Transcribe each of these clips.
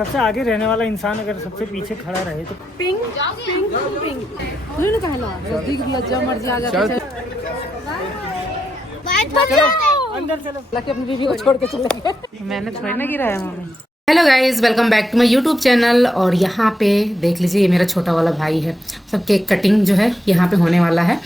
सबसे आगे रहने वाला इंसान अगर सबसे पीछे खड़ा रहे तो पिंक पिंक पिंक उन्होंने कहला दिख दिया जब मर्जी आ जाते अंदर चलो। लगे अपनी बीवी को छोड़ के चले गए। मैंने थोड़ी ना गिराया mummy. Hello guys, welcome back to my YouTube channel. और यहाँ पे देख लीजिए, ये मेरा छोटा वाला भाई है। सब केक कटिंग जो है यहाँ पे होने वाला है।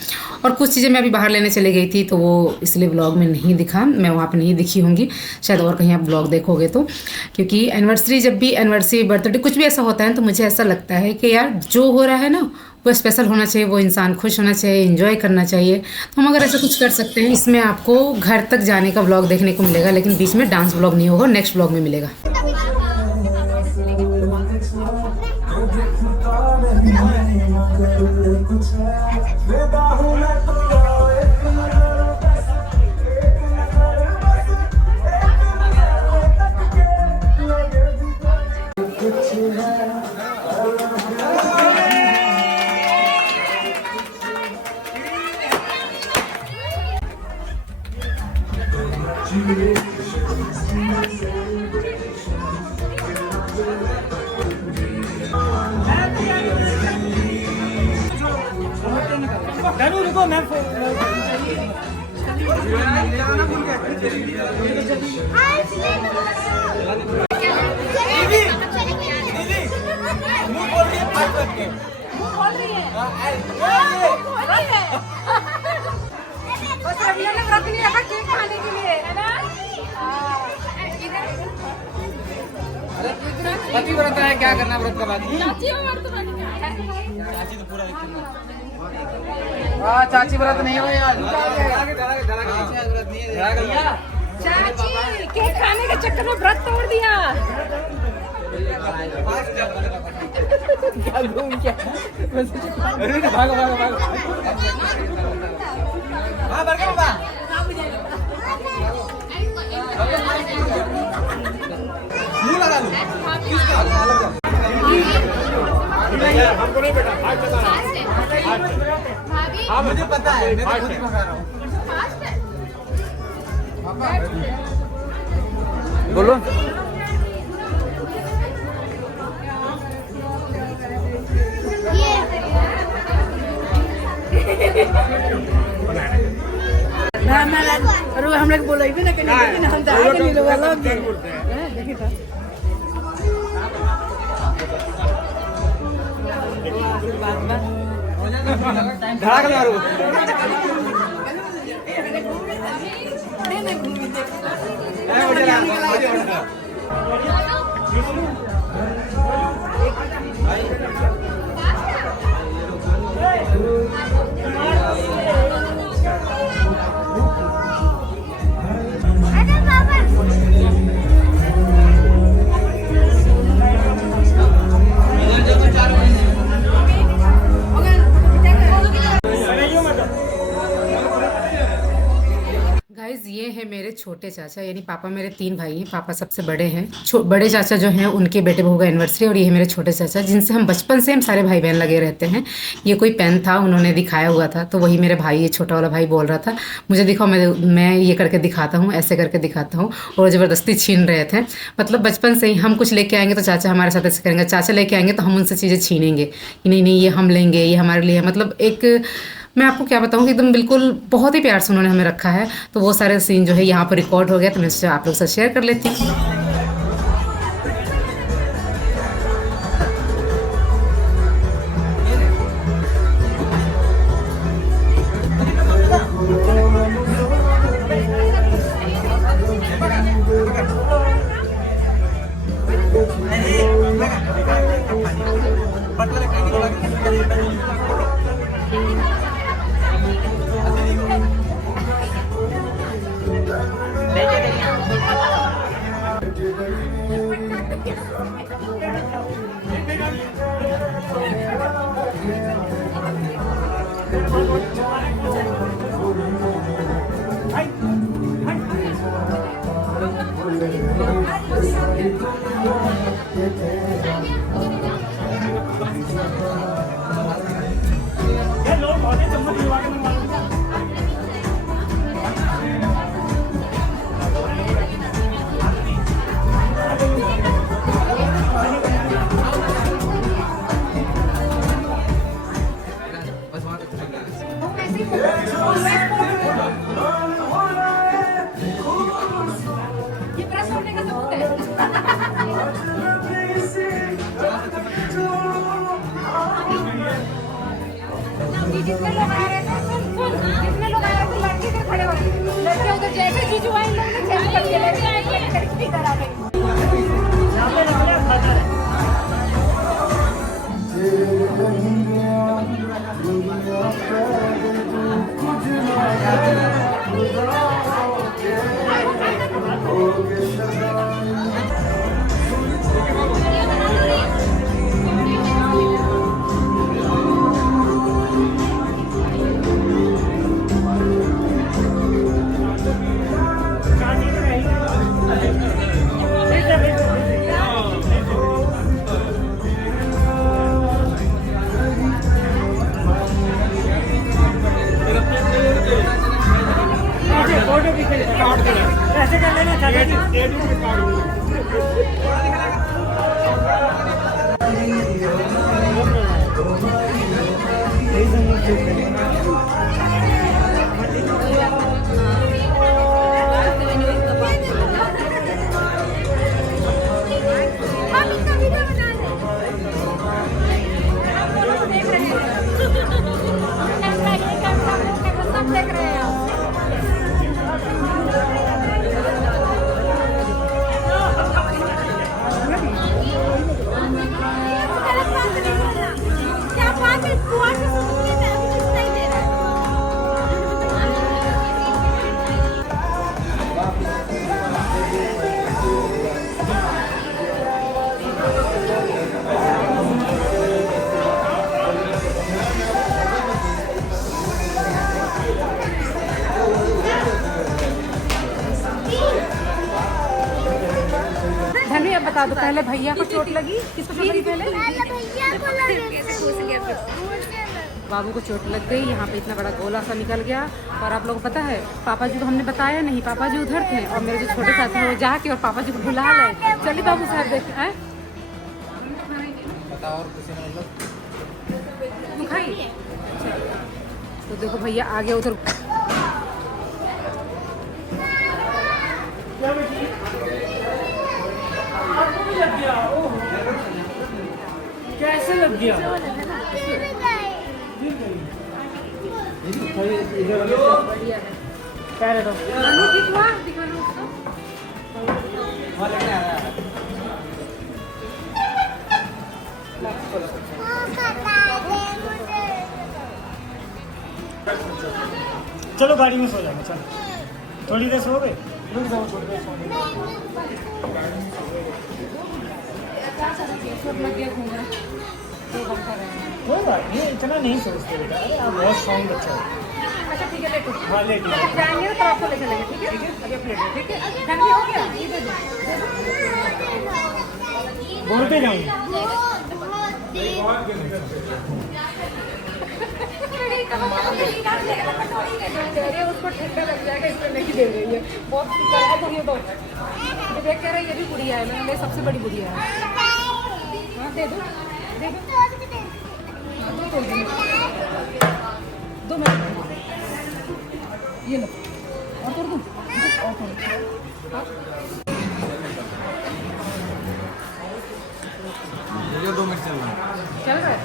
और कुछ चीज़ें मैं अभी बाहर लेने चली गई थी तो वो इसलिए ब्लॉग में नहीं दिखा, मैं वहाँ पे नहीं दिखी होंगी शायद, और कहीं आप ब्लॉग देखोगे तो। क्योंकि एनिवर्सरी, जब भी एनिवर्सरी, बर्थडे, कुछ भी ऐसा होता है तो मुझे ऐसा लगता है कि यार जो हो रहा है ना वो स्पेशल होना चाहिए, वो इंसान खुश होना चाहिए, एंजॉय करना चाहिए। तो हम अगर ऐसा कुछ कर सकते हैं, इसमें आपको घर तक जाने का ब्लॉग देखने को मिलेगा, लेकिन बीच में डांस ब्लॉग नहीं होगा, नेक्स्ट ब्लॉग में मिलेगा। जानू रुको, मैं पति व्रत है, क्या करना व्रत का बाद? चाची व्रत नहीं हो यार। चाची केक खाने के चक्कर में व्रत तोड़ दिया। भागो भागो भागो। मुंह लगा लो। हमको नहीं बेटा, हाँ मुझे पता है, मैं खुद ही पका रहा हूँ। बोलो। हम लोग बोले भी ना कहीं, लेकिन हम जाए नहीं लोग अलग बोलते हैं। देखिए तो धड़ाक मारो। गाइज, ये है मेरे छोटे चाचा, यानी पापा मेरे 3 भाई हैं, पापा सबसे बड़े हैं। बड़े चाचा जो हैं उनके बेटे बहू का एनिवर्सरी, और ये है मेरे छोटे चाचा जिनसे हम बचपन से हम सारे भाई बहन लगे रहते हैं। ये कोई पेन था, उन्होंने दिखाया हुआ था, तो वही मेरे भाई, ये छोटा वाला भाई बोल रहा था मुझे दिखाओ, मैं ये करके दिखाता हूँ, ऐसे करके दिखाता हूँ, और ज़बरदस्ती छीन रहे थे। मतलब बचपन से ही हम कुछ लेके आएंगे तो चाचा हमारे साथ ऐसे करेंगे, चाचा लेके आएंगे तो हम उनसे चीज़ें छीनेंगे कि नहीं नहीं ये हम लेंगे, ये हमारे लिए है। मतलब एक, मैं आपको क्या बताऊँ कि एकदम बिल्कुल बहुत ही प्यार से उन्होंने हमें रखा है। तो वो सारे सीन जो है यहाँ पर रिकॉर्ड हो गया, तो मैं इससे आप लोग से शेयर कर लेती हूँ। ऐसे कर लेना देख रहे हैं क्या बात है कुआं से सुनिए मैं अभी कुछ नहीं दे रहा धनी अब बता दो, पहले भैया को चोट लगी, किसको चोट लगी पहले? भैया को लगे बाबू को चोट लग गई, यहाँ पे इतना बड़ा गोला सा निकल गया। और आप लोगों को पता है पापा जी को हमने बताया नहीं, पापा जी उधर थे और मेरे जो छोटे साथी हैं वो जाके और पापा जी को बुला लाए। चलिए बाबू साहब देख आए तुम खाइए। तो देखो भैया आगे उधर आपको भी लग गया। कैसे लग गया? पैर हटाओ। चलो गाड़ी में सो जाएंगे। चलो थोड़ी देर सो गए, रुक जाओ थोड़ी देर सो कोई बात नहीं, इतना नहीं सोचते बेटा। अरे आप बहुत स्ट्रॉन्ग बच्चा हो। अच्छा ठीक है लेटो। हाँ लेट जाएंगे तो आपको लेकर लेंगे, ठीक है? अभी प्लेट है, ठीक है? धनी हो गया, ये दे दो। बोलते जाऊँगी। उसको ठंडा लग जाएगा इसलिए नहीं दे रही है। बहुत बुढ़िया तो देख कह रहा है ये भी बुढ़िया है, मैंने सबसे बड़ी बुढ़िया है। हाँ दे दो, दे दो, दो मिनट ये लो और कर दूँ और मुझे 2 मिनट चल रहा चल रहा है।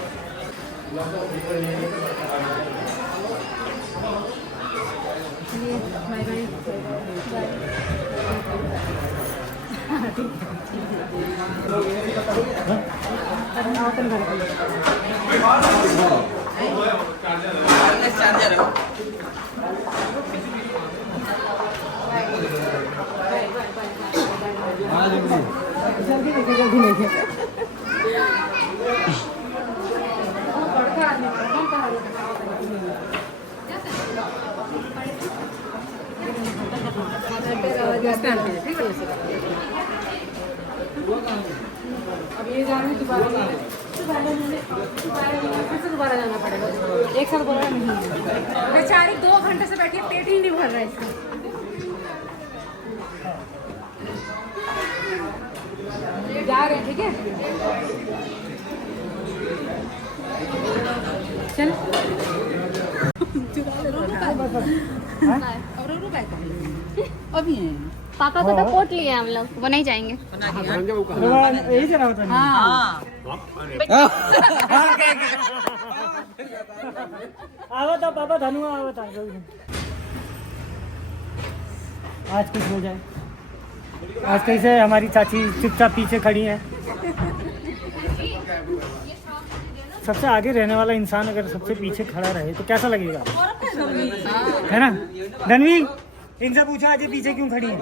Bye bye. चार्जर है। जल्दी लेके जल्दी लेके अब ये जा रहे हैं दोबारा फिर से दोबारा जाना पड़ेगा। एक साल बोला नहीं है बेचारी 2 घंटे से बैठी है, पेट ही नहीं भर रहा है इसका। जा रहे हैं ठीक है चल अभी पापा को तो कोट लिए हम लोग, वो नहीं जाएंगे। यही चला होता है। आवत था पापा धनु आवत था। आज कुछ हो जाए। आज कैसे हमारी चाची चुपचाप पीछे खड़ी हैं। सबसे आगे रहने वाला इंसान अगर सबसे पीछे खड़ा रहे तो कैसा लगेगा, है ना धनवी? इनसे पूछा आज ये पीछे क्यों खड़ी है?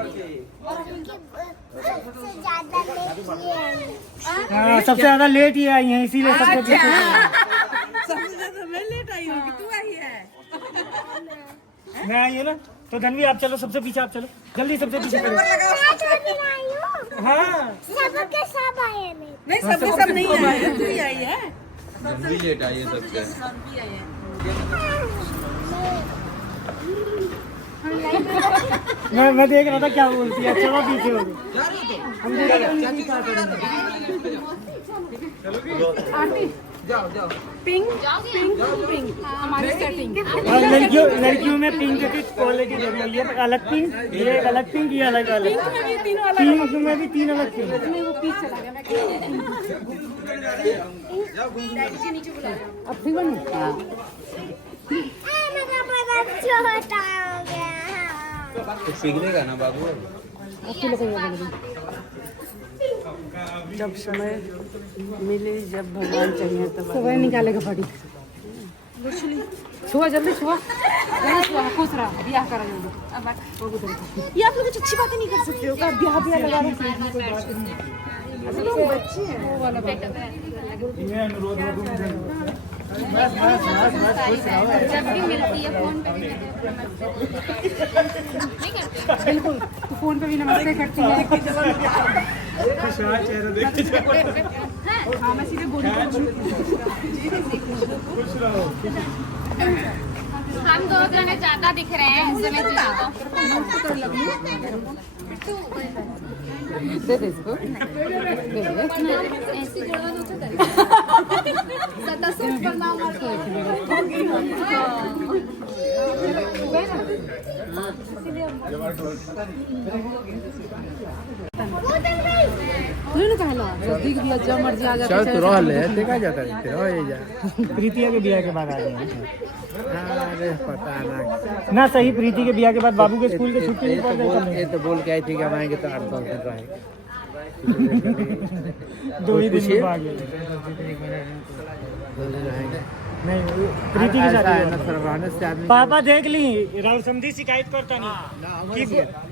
हाँ सबसे ज्यादा लेट ही आई है इसीलिए सबसे पीछे खड़ी है। सबसे ज्यादा मैं लेट आई हूँ कि तू आई है। मैं आई है ना तो धनवी आप चलो सबसे पीछे, आप चलो जल्दी सबसे पीछे करो। हाँ सबके सब आए नहीं। नहीं सबके सब नहीं आए हैं, तू ही आई है। भी लेट आई है सबसे। मैं देख रहा था क्या बोलती है। चलो पीछे हो गए। हम देख रहे हैं नहीं क्या करेंगे। पिंक पिंक पिंक हमारी सेटिंग। और लड़कियों में पिंक की क्वालिटी देखो, ये अलग पिंक, ये अलग पिंक, ये अलग अलग पिंक में भी 3 अलग पिंक। वो पीछे चला गया। अब ठीक बन मेरा बड़ा छोटा हो गया। तो सीखने का ना बाबू। जब समय मिले, जब भगवान चाहिए तब सुबह निकालेगा फटी। छुआ जल्दी छुआ, खुश रहा, ब्याह करा जल्दी। ये आप लोग कुछ अच्छी बातें नहीं कर सकते हो क्या? ब्याह ब्याह लगा रहे हैं बच्चे हैं। वो वाला ये अनुरोध है बस खुश रहो। जब भी मिलती है फोन पे भी नहीं करते। बिल्कुल, तू फोन पे भी नमस्ते करती है। खुशहाल चेहरा देखते हाँ मैं सीधे बोली खुश रहो। हम 2 जने ज्यादा दिख रहे हैं इस समय ज्यादा। दे दे इसको। ऐसी जोड़ा दो तो सदा सुन करना तूने कहला दिख दिया जब मर्जी आ जाता चल तू रह ले, देखा जाता है तेरा ये जा। प्रीतिया के ब्याह के बाद आ गए। अरे पता ना, ना सही, प्रीति के ब्याह के बाद बाबू के स्कूल की छुट्टी नहीं पड़ ये तो बोल के आई थी कि हम आएंगे तो 8-10 दिन रहेंगे। 2 ही दिन में आ गए। 2 दिन रहेंगे। नहीं प्रीति की शादी ना सर रहने से आदमी पापा देख ली राहुल समझी शिकायत करता नहीं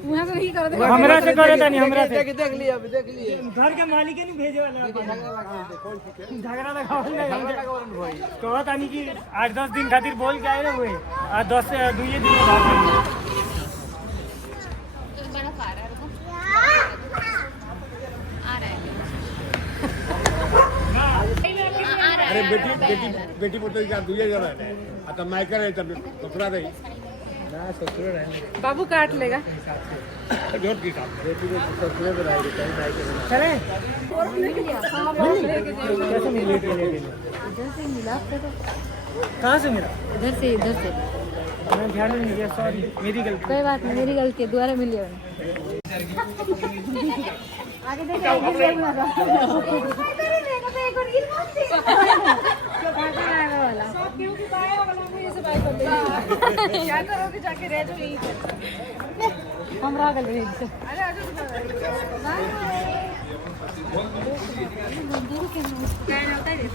वहाँ से नहीं कर दे। हमरा से करे था नहीं, हमरा से देख लिए अभी देख लिए घर के मालिक नहीं भेजे वाला झगड़ा लगावल कहत आनी कि 8-10 दिन खातिर बोल के आए ना हुए आ 10 से 2 दिन में भाग गए। बड़ा खा रहा है। अरे बेटी पोते का 2 जण आहे आता मायकर आहे तर ससुरा नाही ना ससुर रहने बाबू काट लेगा। जोर की काम बेटी को ससुर में रहेगी कहीं नहीं करेंगे। चले कैसे मिले इधर से मिला कहाँ से मिला? इधर से मैं ध्यान नहीं दिया, सॉरी मेरी गलती। कोई बात नहीं, मेरी गलती है, दोबारा मिलिए। आगे क्या करोगे जाके रह जो यहीं पे। हम रह गए।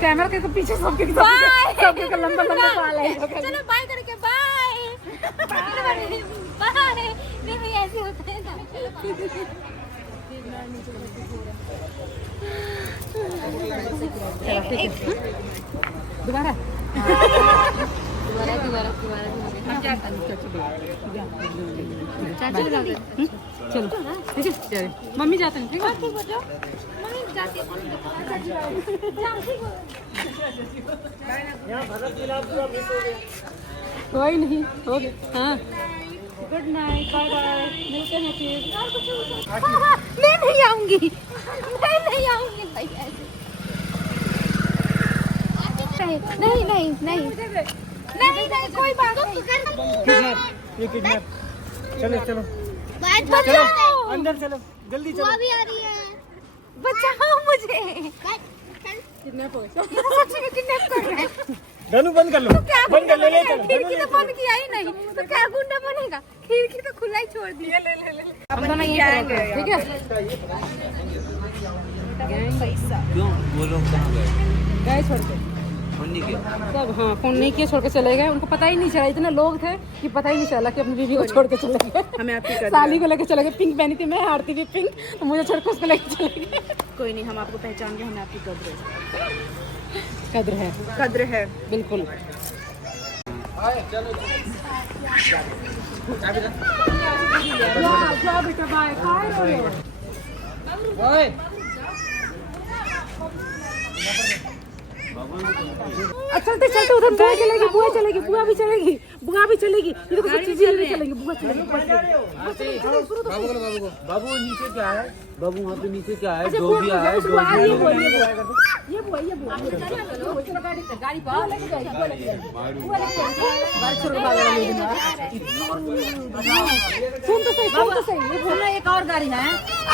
कैमरा के तो पीछे सबके सबके लंबा लंबा बाल है। चलो बाय करके बाय बाय। नहीं ऐसे होता है ना। दोबारा चाची बुला चलो ठीक है, चलो मम्मी जाते हैं। ठीक है ठीक हो जाओ। मम्मी जाती है यहाँ भरत मिलाप पूरा मिस हो गया। कोई नहीं, हो गया। हाँ गुड नाइट, बाय बाय, मिलते हैं फिर। मैं नहीं आऊंगी, मैं नहीं आऊंगी भाई ऐसे। नहीं नहीं नहीं नहीं नहीं कोई बात नहीं। किडनैप, ये किडनैप। चलो चलो बचाओ, अंदर चलो जल्दी चलो। बुआ भी आ रही है, बचाओ मुझे। किडनैप हो गया। ये तो सच में किडनैप कर रहे हैं। धनु बंद कर लो, क्या बंद कर लो, ले चलो। खिड़की तो बंद किया ही नहीं, तो क्या गुंडा बनेगा? खिड़की तो खुला ही छोड़ दी। हम दोनों यहीं पे रहते हैं, ठीक है। क्यों वो लोग कहाँ गए? गए छोड़ के। कौन नहीं किया। सब हाँ फोन नहीं किए, छोड़ के चले गए। उनको पता ही नहीं चला, इतने लोग थे कि पता ही नहीं चला कि अपनी बीवी को छोड़ के चले गए। हमें आपकी कद्र साली को लेके चले गए, पिंक पहनी थी मैं, आरती भी पिंक, तो मुझे छोड़ के उसको लेके चले गए। कोई नहीं, हम आपको पहचान गए, हमें आपकी कद्र है। कद्र है बिल्कुल। चलते चलते उधर बुआ चलेगी, बुआ चलेगी, बुआ भी चलेगी, बुआ भी चलेगी। ये देखो सब चीजें ले चलेंगे, बुआ चलेगी। बाबू नीचे क्या है? बाबू वहाँ पे नीचे क्या है? अच्छा, जो बुआ भी को आया जाओ, है, उसको आ, ये बुआ, ये बुआ, ये बुआ, ये बुआ। चलो गाड़ी पाओ, लेके जाएगी, बुआ लेके जाएगी, बुआ लेके जाएगी। गाड़ी छोड़ के भाग रहा है लेकिन। सुन तो सही, ये बुआ एक और गाड़ी है।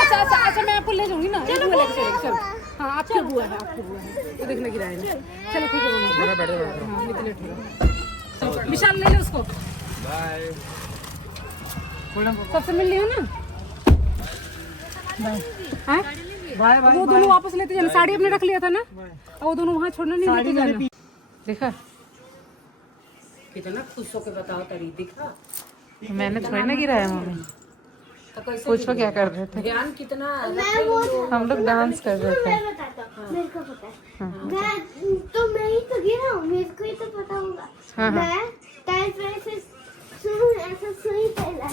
अच्छा अच्छा अच्छा, मैं आपको ले जाऊंगी ना, ये बुआ लेके चलेगी। चलो हाँ, आपकी बुआ है, आपकी बुआ है, तो देखने की राय है। चलो ठीक है, बोलो हाँ, इतने ठीक। विशाल ले लो उसको, बाय। सबसे मिल लिया ना। हैं? वो दोनों वापस लेते जाना, साड़ी अपने रख लिया था ना, और वो दोनों वहाँ छोड़ना नहीं लेते जाना। देखा कितना खुश होकर बताओ तारी, दिखा मैंने थोड़ी ना गिराया मम्मी। पूछो क्या कर रहे थे? ज्ञान कितना हम लोग डांस कर रहे थे। मेरे को पता है। मैं ही तो गिरा हूँ, मेरे को ही तो पता होगा। मैं टाइम पे ऐसे ऐसा सुई पहला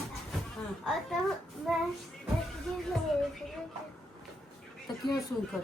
और तब मैं तो क्यों सुन कर